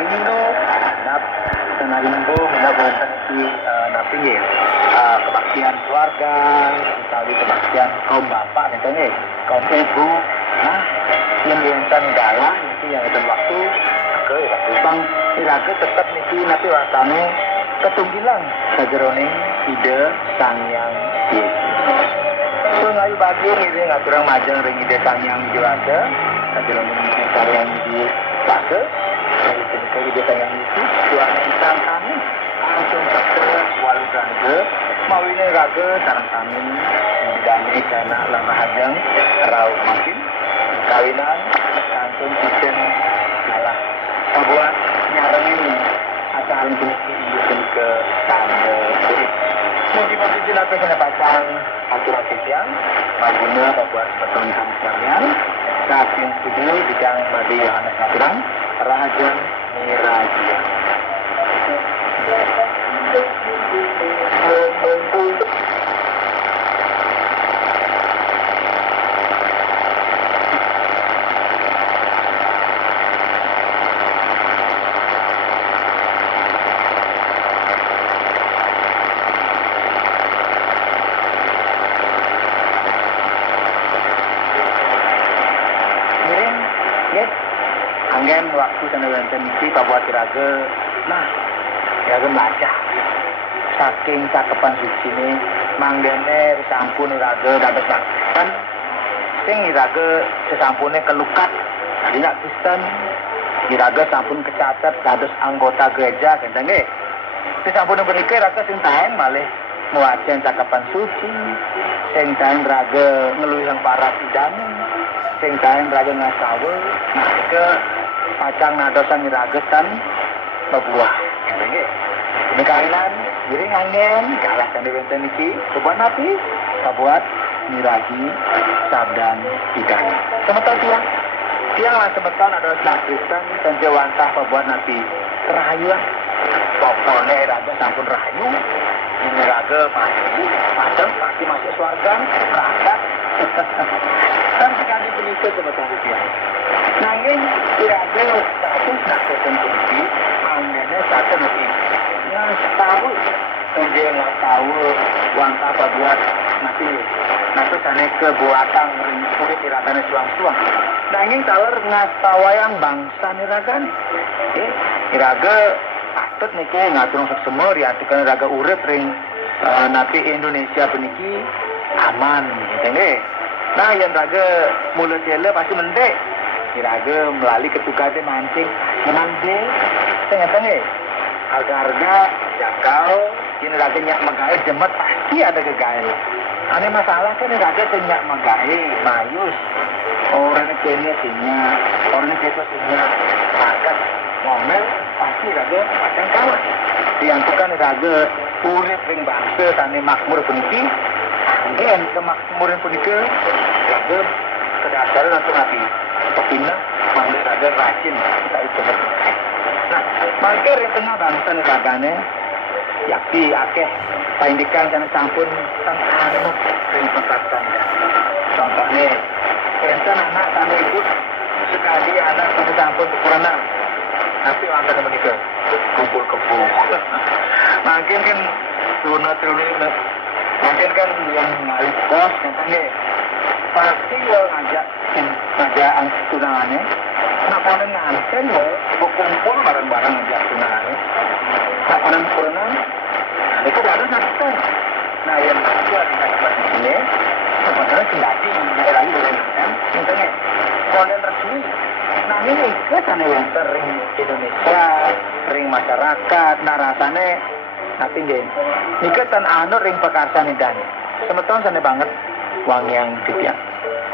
Sanarimbo, nap Sanarimbo, nap berarti napi ya, kebaktian keluarga, misalnya kebaktian kaum bapak, misalnya kaum ibu, nah yang diinsan galang itu yang itu waktu ke iraku bang iraku tetap niki nanti wasane ketunggilan sajeroning ide sang yang Yesus. So ngayu bagi ini ngaturang majeng ring ide sang yang diwasa sajeroning ide sang yang diwasa dari sini ide sang yang Yesus tuan isang kami langsung ke walugan ke mawine raga sarang kami didani karena lama hajang rau makin kawinan langsung kitchen salah buat nyareng ini asal untuk ke tanda kulit mungkin nanti kena pasang aturan yang maguna buat beton samsamian saat yang studio bidang Madi Yohanes Naturang Rahajan Mirajia. Anggen waktu dan wenten iki pabuat iraga nah iraga baca saking cakepan suci ini manggene sampun iraga dados kan sing iraga sesampune kelukat dina Kristen iraga sampun kecatet dados anggota gereja kan nggih sesampune punika iraga sing taen malih muajen cakepan suci sing taen raga ngeluhang para pidana sing taen raga ngasawe nah ke pacang nadosan miragetan berbuah nggih ini kawinan giring angin kalah kan diwenten iki coba napi sabuat miraji sabdan pidana semeton tiang lah semeton adalah Islam Kristen dan jawantah pabuat napi rahayuan pokoknya raga sampun rahayu ini raga pasti masuk swarga berangkat kan sekali begitu semeton tiang nanging iraga satu satu tentuki manggene satu nanti ngas tahu dia nggak tahu wangka apa buat nanti sana ke buatan kulit iragane suang-suang nanging tawer ngas tawayang bangsa niragan iraga patut niki ngatur semua riartikan iraga urip ring nanti Indonesia beniki aman gitu nggih nah yang raga mulut jele pasti mendek iraga melalui ketukade mancing menande tengah-tengah harga jangkau ini raga nyak megae jemet pasti ada gegael ane masalah kan raga nyak megae mayus orang kene sinya orang itu sinya pakat ngomel pasti raga macam kawan diantukan raga urip ring bangsa tane makmur puniki anggen kemakmuran puniki raga kedasaran untuk nabi kepindah mandir ada rajin kita itu nah marker yang tengah bangsa neragane yakti akeh paindikan jangan sampun tentang ring petasan contohnya enten anak kami ikut sekali anak kami sampun kurana tapi orang kami menikah kumpul kebo makin kan turun makin kan yang ngalih bos katanya pasti ya ngajak tunangannya kenapa nganten ya berkumpul bareng-bareng ngajak tunangannya kenapa kurangan nah itu ada satu nah yang kedua di sini sebenarnya kendati tidak lagi dengan misalnya konen resmi nah ini ke sana yang ring Indonesia ring masyarakat nah rasanya nanti gini niketan anu ring pekarsan dan semeton sana banget wang yang ketiak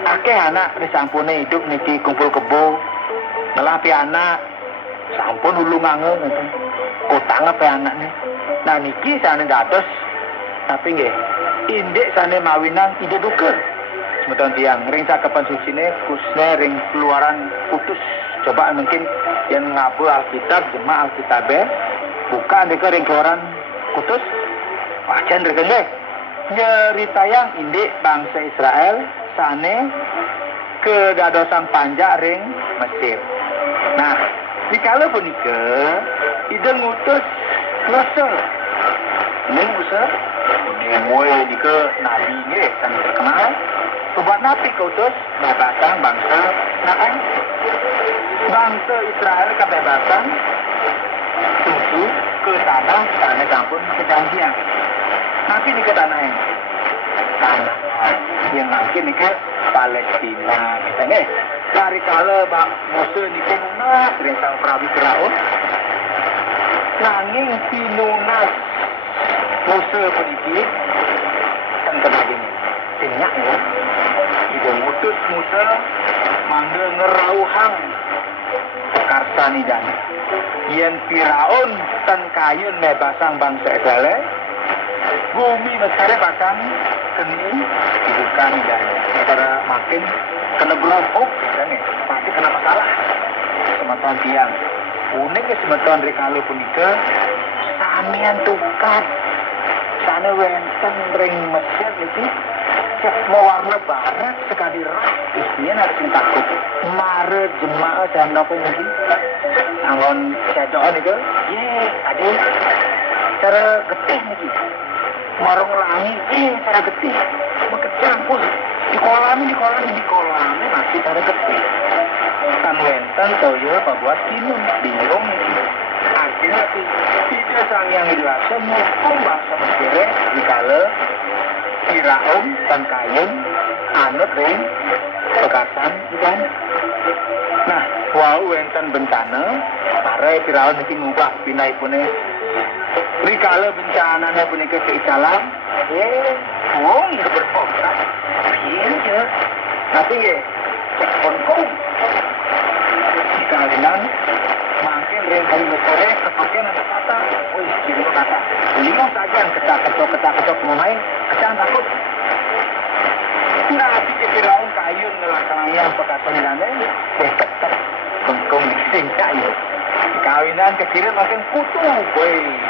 akeh anak disampune hidup niki kumpul kebo ngelapi anak sampun ulu ngange gitu kutang apa anaknya nah niki sana dados tapi nggih indek sana mawinang ide duker semeton tiang ring cakepan susine khususnya ring keluaran putus coba mungkin yang ngabu Alkitab jemaah Alkitabe buka ndek ring keluaran putus wajan reken nggih nyeritayang indik bangsa Israel sane ke dadosan panjak ring Mesir. Nah, Dikala punika ida ngutus Musa. Ini Musa, ini moe dika nabi nggih kan terkenal. Sobat nabi kutus bebasan bangsa Israel. Bangsa Israel kebebasan tuju ke tanah sampun kejanjian. Nanti nih ke tanah yang nanti nih ke Palestina, kita nih. Dari kala bak Musa nih ke nunas resal Prabu Firaun. Nanging pinunas Musa peniki kan kenagini. Tinyak ya. Ida mutus Musa mangga ngerauhang karsani dan yen Firaun tan kayun mebasang bangsa Israel bumi mesare pasang keni dibukan dan para makin kena gelombok dan pasti kena masalah semeton tiang unik semeton rekalu punika samian tukat sana wenten ring Mesir iki mewarna barat sekali rah istinya harus takut mare jemaah jam nopo mungkin angon cedokan itu aduh cara getih nih marung langi cara getih mekecang di kolam masih cara getih kan wenten toyo pabuat kinun bingung artinya tidak sang yang dewasa menghukum bangsa Mesir dikala Firaun dan kayun anut ring pekasan kan. Nah, wau wenten bencana para Firaun iki ngubah pinaipune rikala bencanane punika keicalan wong berpoksa piye tapi ya konkom kalian makin ring besare kepakean ada kata kira kata lihat saja yang ketak-ketok pemain kecang takut nanti Firaun kayun ngelaksanakan pekasan lane tetap bengkong singkat ya kawinan kecil makin kutu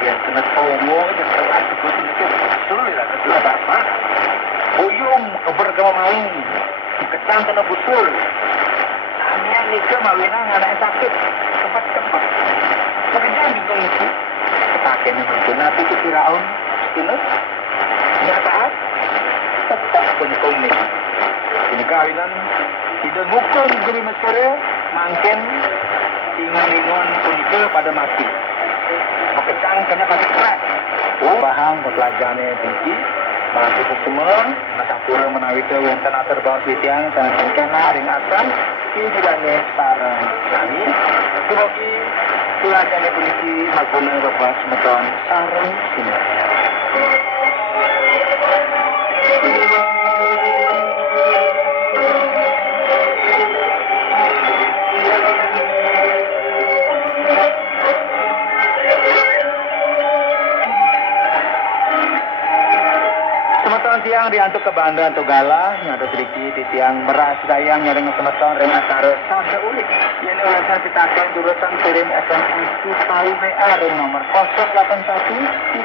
yang kena tomo dan telat seperti itu sulit lah ketua bapak buyung kebergama main kecang kena busur kamian nikah mawinan anak sakit tempat pekerjaan bingung itu ketakian itu nanti ke Firaun ini nggak taat tetap bengkong nih ini kawinan tidak mukul geri Mesir makin ingon-ingon punika pada mati mekecang kena pakai keras bahang pelajarannya tinggi masih semua masapura menawita wenten atur bawah witian dan kena ring asam hidupnya sarang kami semoga pelajarannya tinggi maguna bapak semeton sarang sinar. Tiang diantuk ke Bandar Tugala yang ada sedikit di tiang meras dayang nyaring semeton ring antara sabda ulik yang ulasan pitakan jurusan kirim SMS ku tahu WA ring nomor 081 333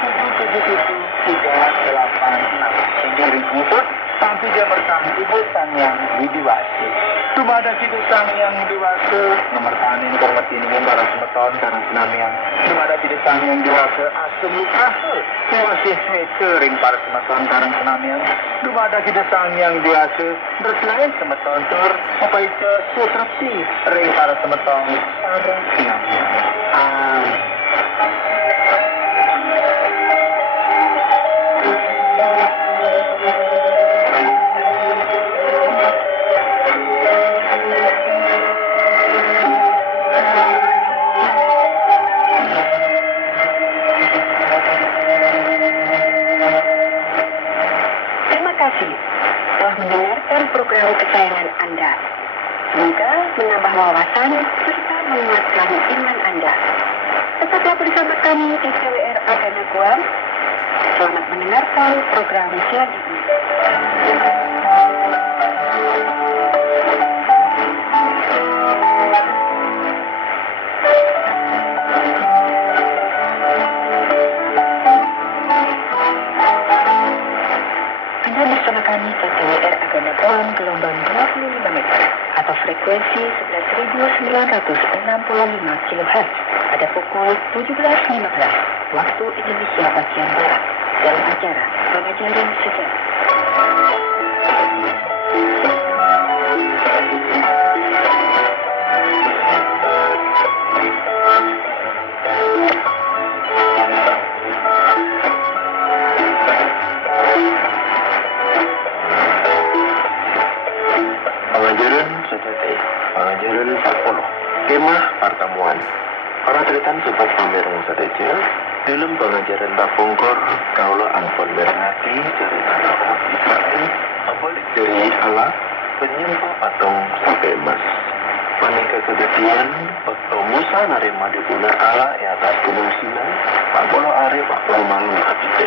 777 386 sehingga ring khusus sampai jam bersama ibu sang yang widiwasi tumada situ sang yang dewasa nomor tani ini kormati ini para semeton karena senamian tumada situ sang yang dewasa asem lukase masih ring para semeton karena senamian tumada situ sang yang dewasa berselain semeton tur apa itu sutrapsi ring para semeton sarang senamian program kesayangan Anda. Semoga menambah wawasan serta menguatkan iman Anda. Tetaplah bersama kami di TWR Agana Guam. Selamat mendengarkan program selanjutnya. Bersama kami ke TWR Agana Guam gelombang 25 meter atau frekuensi 11.900 kHz pada pukul 17.15 waktu Indonesia bagian Barat dalam acara pengajaran sejarah. Pengajaran sejati, pengajaran 40, kemah pertemuan. Para seritan sobat pamerang sadeja, dalam pengajaran tapungkor, kaulah ampun berhati cerita orang Israel, abalik dari Allah, penyembah patung sampai emas. Panika kejadian, waktu Musa narima diguna Allah di atas gunung Sinai, Pak Polo Are Pak Polo Malam Abide.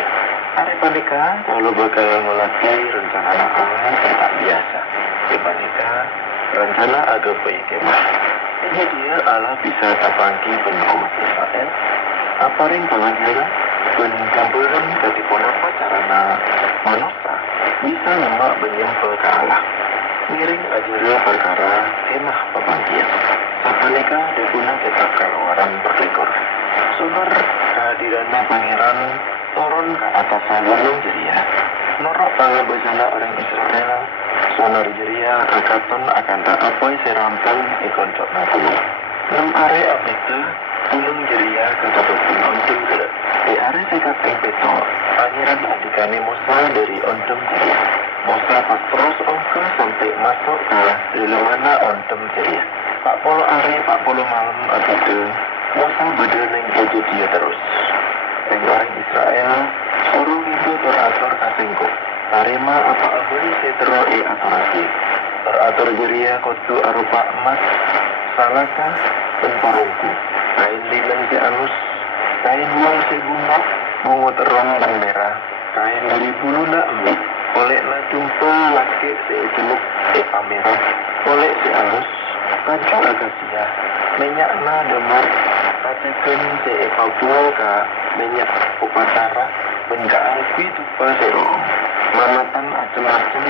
Are panika, kalau bakal melatih rencana Allah yang tak biasa. Di panika, rencana agak baik kemah. Ini dia Allah bisa tapangki penuh Israel. Apa ring pengajaran? Pencampuran ketika apa carana manusia bisa nama menyembah ke Allah. Miring ajaran perkara kemah pemanggian. Sapaneka diguna tetap keluaran berlikur. Sonar kehadirannya pangeran turun ke atas gunung Jeria. Norok pangabajana orang Israel. Sonar Jeria akaton akan tak apoy serampan ikoncok gunung. Nam are abitu gunung Jeria ketatupun ontum ke. Di are sekateng peto. Pangeran adikane Musa dari ontum Jeria. Musa pas terus ongke sampai masuk ke dalam mana ontum Jeria. Pak Polo Are, Pak Polo Malam abitu. Musa bedeneng ejo dia terus. Orang Israel suruh itu teratur kasengko. Tarima apa abadi seteroi aturasi. Teratur Jeria kotu arupa emas, salaka, dan parungku. Kain linen si anus, kain wang si bunga, bunga terang dan merah. Kain dari bulu na emas, oleh na jumpa laki si jeluk merah, oleh si anus, kaca agasia, minyak na demar, katakan si buah ka minyak upacara, bengkaan kui tupa si roh. Mamatan acem-acem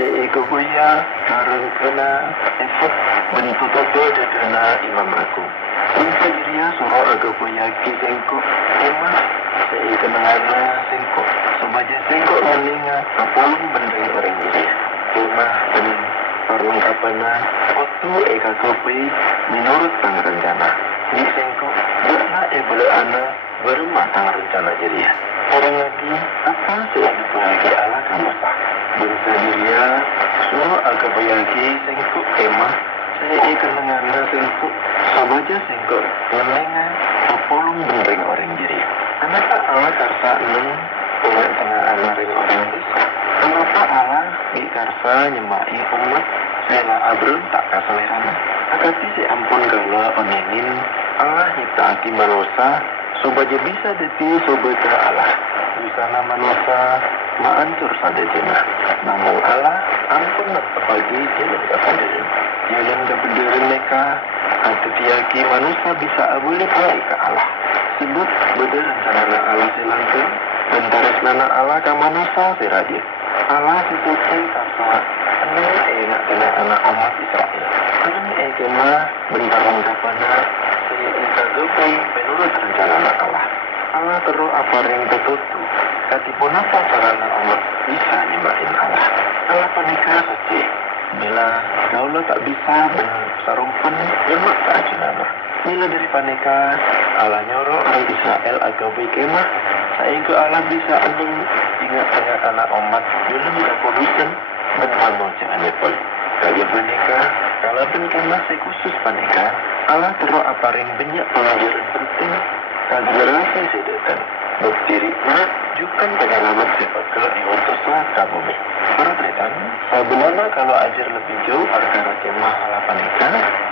si kebuya kareng kena efek bentuk de kena imam aku. Bangsa Jeria suruh agabuya kisengko emah si kenangana sengko sebagai sengko meninga apalun bendeng orang Jeria. Emah dan perlengkapannya waktu agabuy menurut tang rencana. Di sengko berna ana berumah tang rencana Jeria. Orang lagi apa sih yang dibagi Allah kamasa? Bangsa Jeria suruh agabayagi sengko emah saya kenangana sengko sabaja sengko menenga apolong bendeng orang Jeria. Kenapa Allah karsa neng umat tengah anaring orang desa? Kenapa Allah di karsa nyemai umat sela abrun tak kaselerana? Akati si ampun gala onengin Allah nyiptaaki manusia supaya bisa deti sobat Allah. Di sana manusia maancur sadejena. Namun Allah ampun pagi jalan kependeran. Jalan kependeran mereka atau tiaki manusia bisa abuli baik ke Allah. Sebut beda rencana Allah silangkan dan tarisnana Allah ke manusia siradir. Allah sesuai kasa enam enak kena anak umat Israel. Enam kemah bentarang kapana ika gepai menurut rencana Allah. Allah terus apa yang tertutup. Katipun apa carana umat bisa nyembahin Allah. Allah panika saja. Bila kaulah tak bisa bersarumpan nyemak tak ajenama. Bila dari panika Allah nyoro orang Israel agawi kemah. Sehingga Allah bisa ending ingat-ingat anak umat dalam kepolisian dan jangan nyepol. Kaya panika kalau pun kemah khusus panika Allah terus apa yang banyak pengajaran penting. Kagerasi sedetan. Bukti rikma jukan pengalaman sebagai iwatosa kabumi. Para tretan, sebenarnya kalau ajar lebih jauh perkara kemah ala panika,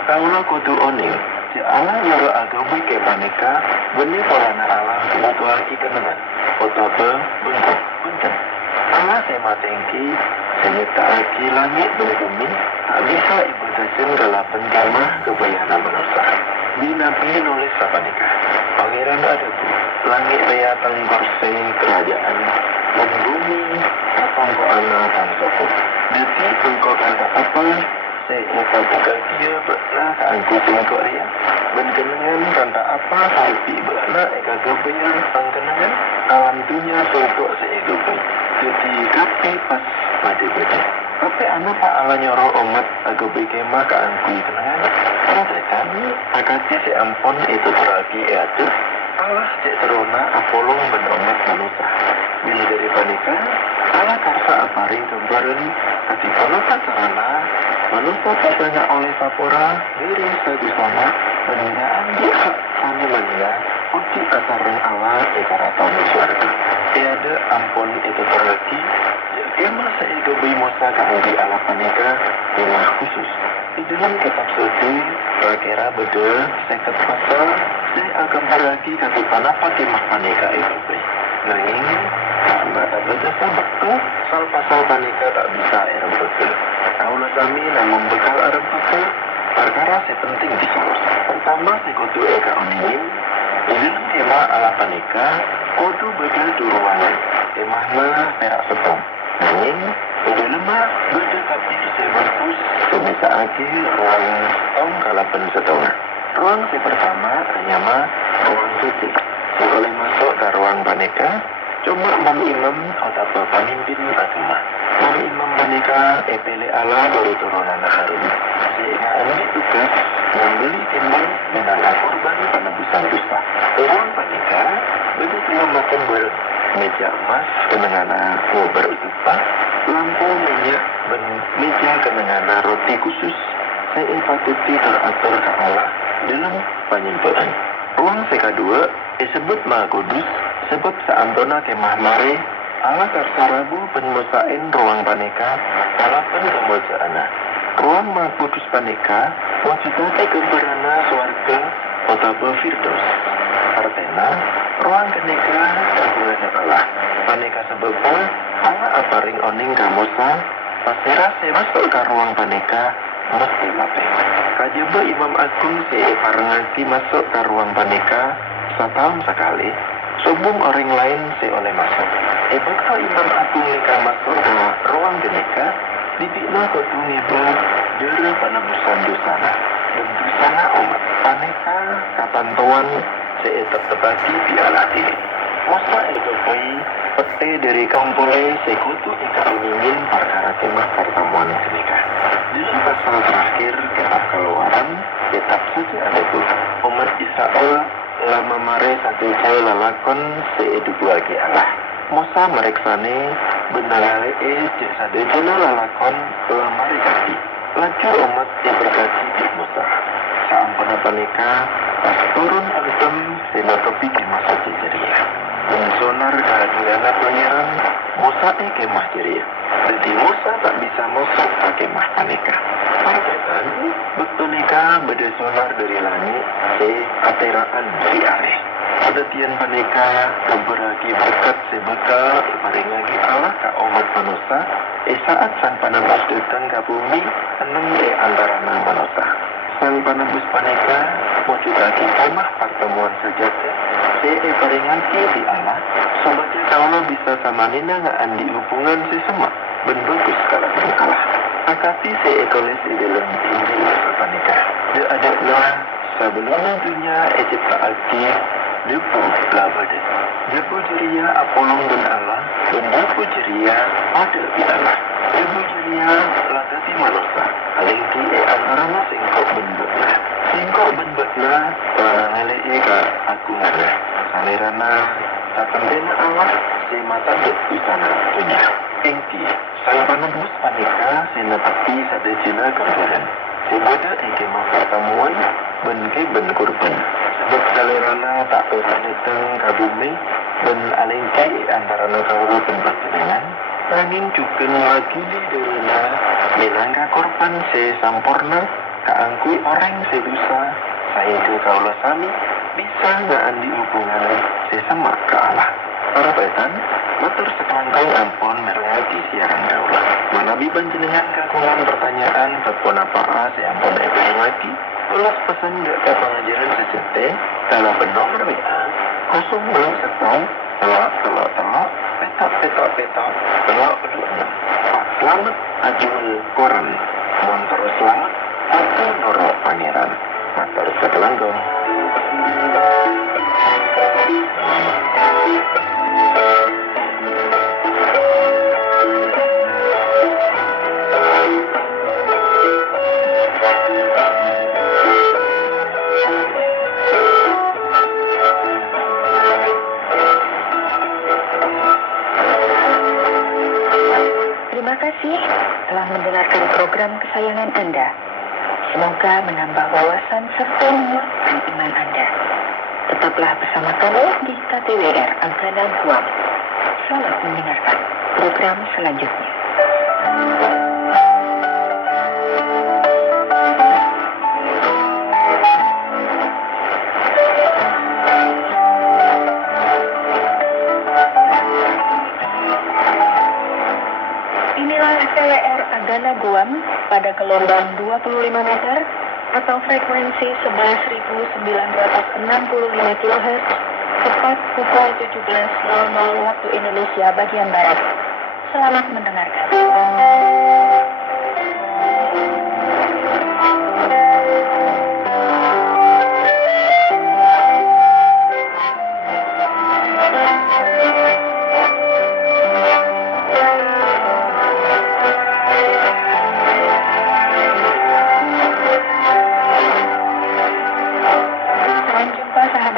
kaulah kudu oning. Si Allah nyuruh agama ke panika, benih polana Allah kudu lagi kenangan. Otobe bentuk punten. Allah sema tengki, senyata aki langit dan bumi, tak bisa ibadasin galapan kemah kebayana manusia. Di Nabi nulis sapanika, pangeran ada tuh, langit raya tanggorsai kerajaan, dan bumi, atongko anak tangsopo. Nanti engkau kata apa, Eka buka dia benar keangku singkok dia. Benkenangan ranta apa salpi benar eka gebayang pangkenangan alam dunia singkok seegobe. Jadi kape pas pada beda. Kape anu pak ala nyoro omat agobe kemah keangku kenangan. Kalau kami agaknya si ampon itu terlagi ada. Allah cek terona apolong benomat manusia. Bila dari panika, Allah karsa aparing kembaran kasih panuta sarana manusia pasanya oleh sapora diri sagusana peniraan dia sami manila uji asaran Allah ikaratan suarga. Tiada ampun itu terlagi. Emang saya gobi mosa keanggi ala panika ilah khusus. Di dalam kitab suci, kira-kira beda, seket pasal, saya akan berlagi kata panapa kemah panika itu. Nanging, tak ada beda sabak ke, sal pasal panika tak bisa air bekal. Kaulah kami namun bekal air bekal, perkara saya penting di salus. Pertama, saya kudu eka oningin, di dalam kemah ala panika, kudu bekal di ruangan. Kemahnya perak sepong. Nanging, di dalam beda tapi saya bagus. Sebisa akhir ruang tong kalapan setengah. Ruang si pertama ternyata ruang suci. Boleh masuk ke ruang paneka. Cuma imam atau pemimpin agama. Imam paneka epele ala baru turunan Harun. Sehingga ini tugas membeli timbang menangkap korban penebusan dosa. Ruang paneka begitu makan meja emas kenangana ngobar utupa. Lampu minyak dan meja kenangana roti khusus saya patuti teratur ke Allah dalam penyimpangan. Ruang kedua disebut Maha Kudus sebab seantona kemah mare Allah tersarabu penmusain ruang paneka kalapan kemujaana. Ruang Maha Kudus paneka wujudake kembarana swarga otapa firdaus. Artena ruang keneka kagungan Allah. Paneka sebabnya Allah aparing oning kamusa pasera saya masuk ke ruang paneka mesti mape. Kajaba Imam Agung saya parengati masuk ke ruang paneka setahun sekali. Sebelum orang lain saya oleh masuk. Bakal Imam Agung nika masuk ke ruang paneka dibina kudu ngebak jera penebusan dosana. Dan dosana umat paneka kapantuan saya tertebati biarlah diri. Masa itu koi pete dari kampule sekutu ika ingin perkara kemah pertemuan kenika. Dalam pasal terakhir kitab Keluaran kitab suci ada itu umat Israel lama mare satu jauh lalakon seedu lagi Allah. Musa mereksane benalale cek sadejana lalakon lamari kaki. Laju umat diberkati di Musa. Saampana panika pas turun antem sinotopi kemah suci ceria. Sonar kehadiran pangeran Musa kemah ceria. Jadi Musa tak bisa masuk ke kemah panika. Partetan betul nikah beda sonar dari langit ateraan si are. Pada tian panika keberagi berkat sebeka paling lagi Allah ke umat manusia. Saat sang panebus datang ke bumi eneng antara manusia. Sang panebus panika wujudake kemah pertemuan sejati. Saya peringati di Allah, sobatnya kalau bisa sama Nina nggak di hubungan sesama, benbagus kalau kalah. Akati saya tulis di dalam Injil panika. Dia adalah sebelum dunia Egypta Alki, debu labade. Debu jeria apolong dan Allah, dan debu jeria ada di Allah. Debu jeria ladati manusia. Alingki antara singkok benbekna. Singkok benbekna ngelei ke agungannya. Salirana sapendena Allah si mata sana punya. Engki sang panebus panika sinatati sadejina gambaran. Si boda kemah pertemuan benke ben kurban. Sebab salirana tak pernah datang ke bumi ben alingki antara kawula penjenengan. Nanging juga lagi di derina minangka korban se sampurna kaangkui orang sedosa saya ke kaulah sami bisa nggak di hubungan sesama ke Allah. Para petan, matur sekelangkang ampun merlati siaran kaulah. Manabi panjenengan kagungan pertanyaan telepon apa saya ampun lagi. Ulas pesan nggak ke pengajaran sejete dalam nomor WA 021 telok petok telok 26. Pak Selamat Ajul Koran Mun terus selamat atau nurut pangeran. Matur sekelanggong. Terima kasih telah mendengarkan program kesayangan Anda. Semoga menambah wawasan serta menguatkan iman Anda. Tetaplah bersama kami di KTWR Agana Guam. Selamat mendengarkan program selanjutnya. Inilah KWR Agana Guam pada gelombang 25 meter atau frekuensi 11.965 kHz tepat pukul 17.00 waktu Indonesia bagian Barat. Selamat mendengarkan.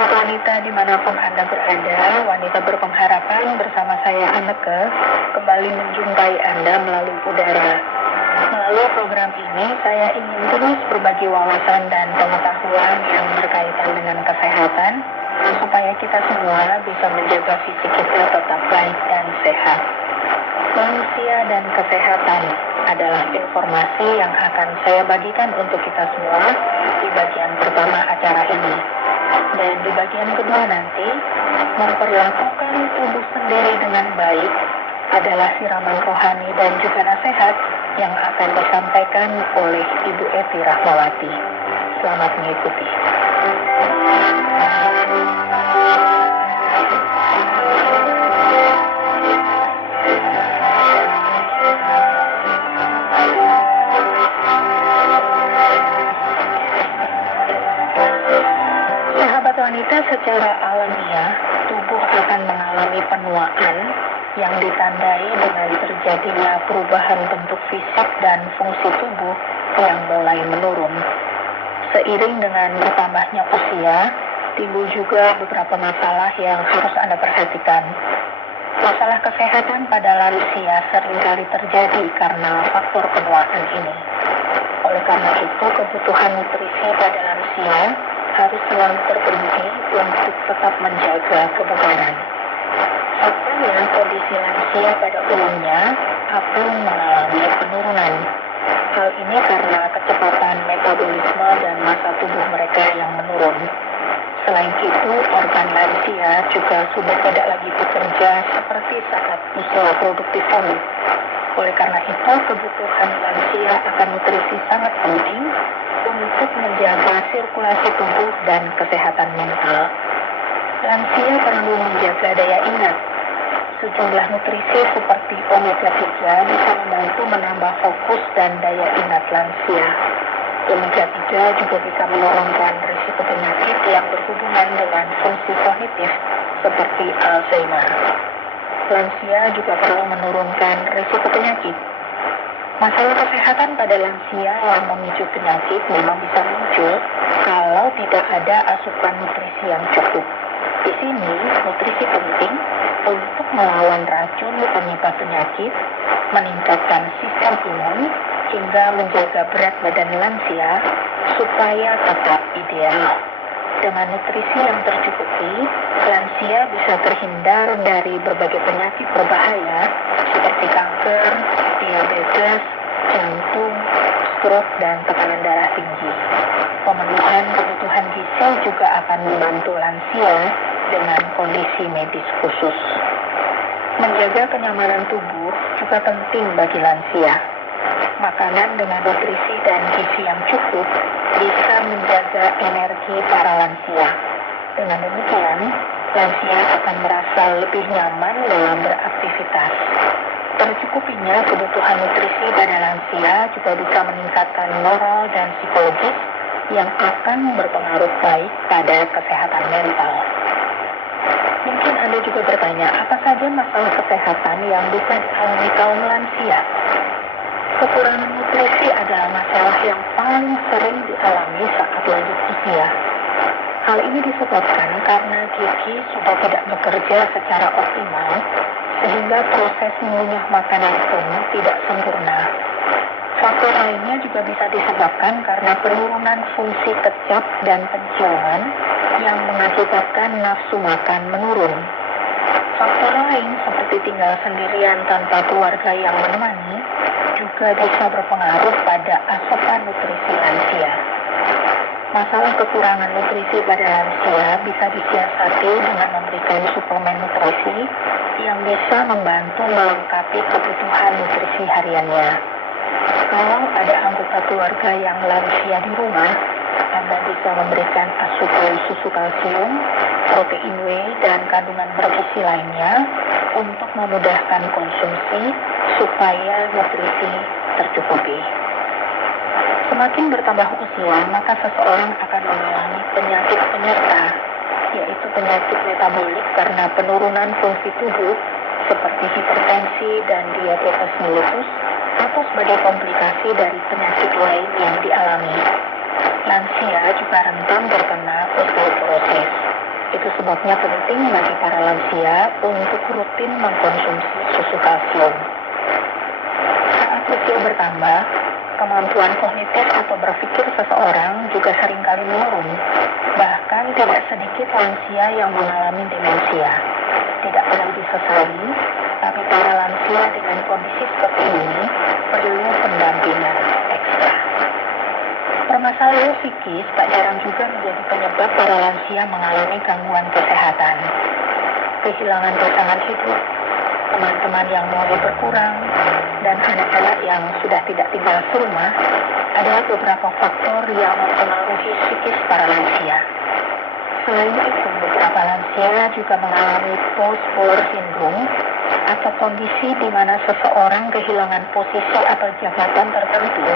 Wanita dimanapun Anda berada, wanita berpengharapan bersama saya Anneke kembali menjumpai Anda melalui udara. Melalui program ini, saya ingin terus berbagi wawasan dan pengetahuan yang berkaitan dengan kesehatan, supaya kita semua bisa menjaga fisik kita tetap baik dan sehat. Manusia dan kesehatan adalah informasi yang akan saya bagikan untuk kita semua di bagian pertama acara ini. Dan di bagian kedua nanti, memperlakukan tubuh sendiri dengan baik adalah siraman rohani dan juga nasihat yang akan disampaikan oleh Ibu Eti Rahmawati. Selamat mengikuti. Wanita secara alamiah, tubuh akan mengalami penuaan yang ditandai dengan terjadinya perubahan bentuk fisik dan fungsi tubuh yang mulai menurun. Seiring dengan bertambahnya usia, timbul juga beberapa masalah yang harus Anda perhatikan. Masalah kesehatan pada lansia seringkali terjadi karena faktor penuaan ini. Oleh karena itu, kebutuhan nutrisi pada lansia harus selalu terpenuhi untuk tetap menjaga kebugaran. Faktanya, kondisi lansia pada umumnya akan mengalami penurunan. Hal ini karena kecepatan metabolisme dan massa tubuh mereka yang menurun. Selain itu, organ lansia juga sudah tidak lagi bekerja seperti saat usia produktif ini. Oleh karena itu, kebutuhan lansia akan nutrisi sangat penting untuk menjaga sirkulasi tubuh dan kesehatan mental. Lansia perlu menjaga daya ingat. Sejumlah nutrisi seperti omega 3 bisa membantu menambah fokus dan daya ingat lansia. Omega 3 juga bisa menurunkan risiko penyakit yang berhubungan dengan fungsi kognitif seperti Alzheimer. Lansia juga perlu menurunkan risiko penyakit. Masalah kesehatan pada lansia yang memicu penyakit memang bisa muncul kalau tidak ada asupan nutrisi yang cukup. Di sini, nutrisi penting untuk melawan racun penyebab penyakit, meningkatkan sistem imun, hingga menjaga berat badan lansia supaya tetap ideal. Dengan nutrisi yang tercukupi, lansia bisa terhindar dari berbagai penyakit berbahaya seperti kanker, diabetes, jantung, stroke, dan tekanan darah tinggi. Pemenuhan kebutuhan gizi juga akan membantu lansia dengan kondisi medis khusus. Menjaga kenyamanan tubuh juga penting bagi lansia. Makanan dengan nutrisi dan gizi yang cukup bisa menjaga energi para lansia. Dengan demikian, lansia akan merasa lebih nyaman dalam beraktivitas. Tercukupinya kebutuhan nutrisi pada lansia juga bisa meningkatkan moral dan psikologis yang akan berpengaruh baik pada kesehatan mental. Mungkin Anda juga bertanya, apa saja masalah kesehatan yang bisa dialami kaum lansia? Kekurangan nutrisi adalah masalah yang paling sering dialami saat lanjut usia. Hal ini disebabkan karena gigi sudah tidak bekerja secara optimal, sehingga proses mengunyah makanan pun tidak sempurna. Faktor lainnya juga bisa disebabkan karena penurunan fungsi kecap dan penciuman yang mengakibatkan nafsu makan menurun. Faktor lain seperti tinggal sendirian tanpa keluarga yang menemani juga bisa berpengaruh pada asupan nutrisi lansia. Masalah kekurangan nutrisi pada lansia bisa disiasati dengan memberikan suplemen nutrisi yang bisa membantu melengkapi kebutuhan nutrisi hariannya. Kalau ada anggota keluarga yang lansia di rumah, Anda bisa memberikan asupan susu kalsium, protein whey, dan kandungan bergizi lainnya untuk memudahkan konsumsi supaya nutrisi tercukupi. Semakin bertambah usia, maka seseorang akan mengalami penyakit penyerta, yaitu penyakit metabolik karena penurunan fungsi tubuh seperti hipertensi dan diabetes mellitus atau sebagai komplikasi dari penyakit lain yang dialami. Lansia juga rentan terkena osteoporosis. Itu sebabnya penting bagi para lansia untuk rutin mengkonsumsi susu kalsium. Saat usia bertambah, kemampuan kognitif atau berpikir seseorang juga seringkali menurun. Bahkan tidak sedikit lansia yang mengalami demensia. Tidak perlu disesali, tapi para lansia dengan kondisi seperti ini perlu pendampingan ekstra. Permasalahan psikis tak jarang juga menjadi penyebab para lansia mengalami gangguan kesehatan. Kehilangan pasangan hidup, teman-teman yang mulai berkurang, dan anak-anak yang sudah tidak tinggal serumah adalah beberapa faktor yang mempengaruhi psikis para lansia. Selain itu, beberapa lansia juga mengalami post-war syndrome atau kondisi di mana seseorang kehilangan posisi atau jabatan tertentu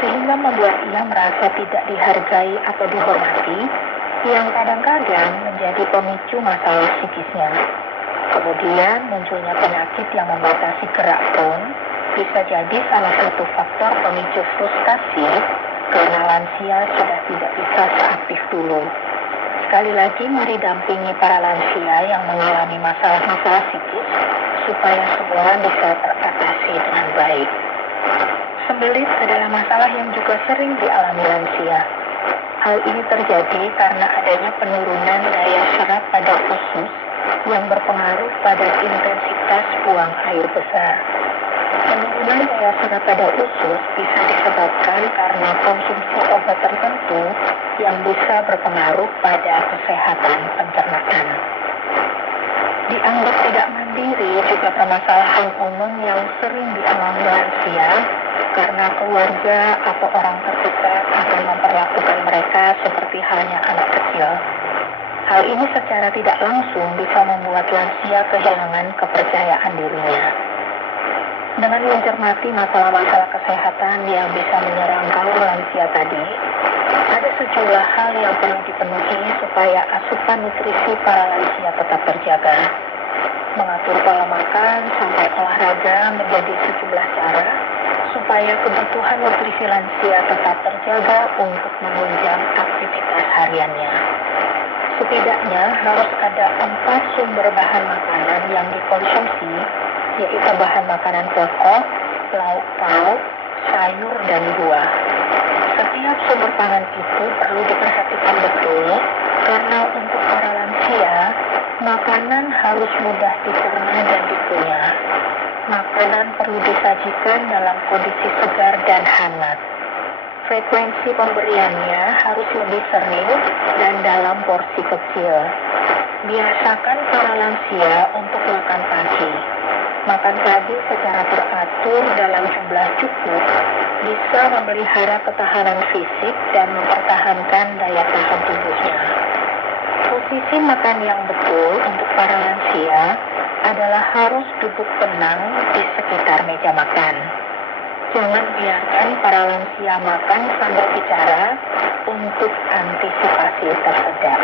sehingga membuat ia merasa tidak dihargai atau dihormati, yang kadang-kadang menjadi pemicu masalah psikisnya. Kemudian munculnya penyakit yang membatasi gerak pun bisa jadi salah satu faktor pemicu frustasi karena lansia sudah tidak bisa seaktif dulu. Sekali lagi, mari dampingi para lansia yang mengalami masalah-masalah psikis supaya semua bisa teratasi dengan baik. Sembelit adalah masalah yang juga sering dialami lansia. Hal ini terjadi karena adanya penurunan daya serap pada usus yang berpengaruh pada intensitas buang air besar. Penurunan daya serap pada usus bisa disebabkan karena konsumsi obat tertentu yang bisa berpengaruh pada kesehatan pencernaan. Dianggap tidak mandiri juga permasalahan umum yang sering dialami lansia karena keluarga atau orang terdekat akan memperlakukan mereka seperti halnya anak kecil. Hal ini secara tidak langsung bisa membuat lansia kehilangan kepercayaan dirinya. Dengan mencermati masalah-masalah kesehatan yang bisa menyerang kaum lansia tadi, ada sejumlah hal yang perlu dipenuhi supaya asupan nutrisi para lansia tetap terjaga. Mengatur pola makan sampai olahraga menjadi sejumlah cara supaya kebutuhan nutrisi lansia tetap terjaga untuk menunjang aktivitas hariannya. Setidaknya harus ada 4 sumber bahan makanan yang dikonsumsi, yaitu bahan makanan pokok, lauk pauk, sayur, dan buah. Setiap sumber pangan itu perlu diperhatikan betul, karena untuk para lansia, makanan harus mudah dicerna dan dikunyah. Makanan perlu disajikan dalam kondisi segar dan hangat. Frekuensi pemberiannya harus lebih sering dan dalam porsi kecil. Biasakan para lansia untuk makan pagi. Makan pagi secara teratur dalam jumlah cukup bisa memelihara ketahanan fisik dan mempertahankan daya tahan tubuhnya. Posisi makan yang betul untuk para lansia adalah harus duduk tenang di sekitar meja makan. Jangan biarkan para lansia makan sambil bicara untuk antisipasi tersedak.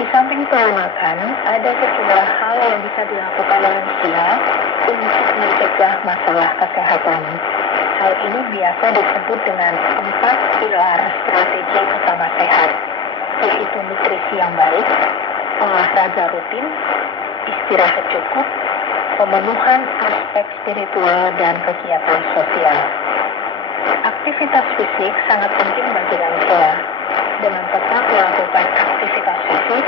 Di samping pola makan, ada sejumlah hal yang bisa dilakukan lansia untuk mencegah masalah kesehatan. Hal ini biasa disebut dengan 4 pilar strategi utama sehat, yaitu nutrisi yang baik, olahraga rutin, istirahat cukup, pemenuhan aspek spiritual, dan kegiatan sosial. Aktivitas fisik sangat penting bagi lansia. Dengan tetap melakukan aktivitas fisik,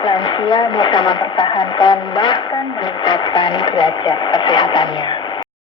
lansia bisa mempertahankan bahkan meningkatkan derajat kesehatannya.